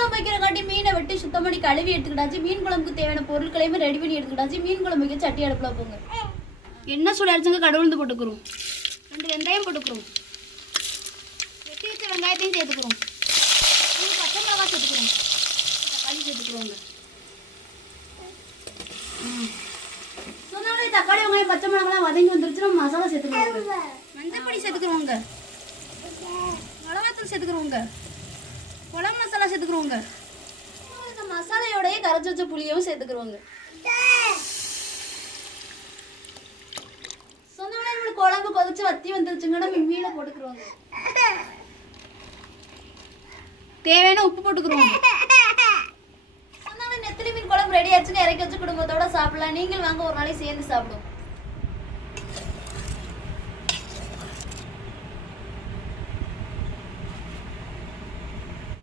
குழம்பு வைக்கிறக்காட்டி மீனை வெட்டி சுத்தம் பண்ணி கழுவி எடுத்துக்கிட்டாச்சு. மீன் குழம்புக்கு தேவையான பொருட்களையுமே ரெடி பண்ணி எடுத்துக்கிட்டாச்சு. மீன் குழம்பு வைக்க சட்டி அடுப்புல போங்க. எண்ணெய் சூடு அடிச்சுங்க. கடவுளுந்து போட்டுக்கிறோம். 2 வெங்காயம் போட்டுக்கிறோம். வெட்டி வச்ச வெங்காயத்தையும் சேர்த்துக்கிறோம். பச்சை மிளகாய் சேர்த்துக்கிறோம். தக்காளி சேர்த்துக்கிறோங்க. சொன்னாலே தக்காளி வெங்காயம் பச்சை மிளகாய் வதங்கி வந்துருச்சு. நம்ம மசாலா சேர்த்துக்கிறோங்க. மஞ்சப்பொடி சேர்த்துக்கிறோங்க. மிளகாத்தூள் சேர்த்துக்கிறோங்க. குழம்பு மசாலா சேர்த்துக்கிறோங்க. இந்த மசாலையோடய கரைச்சி வச்ச புளியும் சேர்த்துக்கிறோங்க. சொன்னாலே நம்மளுக்கு குழம்பு கொதிச்சு வத்தி வந்துருச்சுங்கன்னா மீனை போட்டுக்கிறோங்க. தேவையான உப்பு போட்டுக்கிறோங்க. சொன்னாலே நெத்திலி மீன் குழம்பு ரெடி ஆச்சுன்னு இறக்கி வச்சு குடும்பத்தோட சாப்பிடலாம். நீங்கள் வாங்க ஒரு நாளைக்கு சேர்ந்து சாப்பிடுவோம்.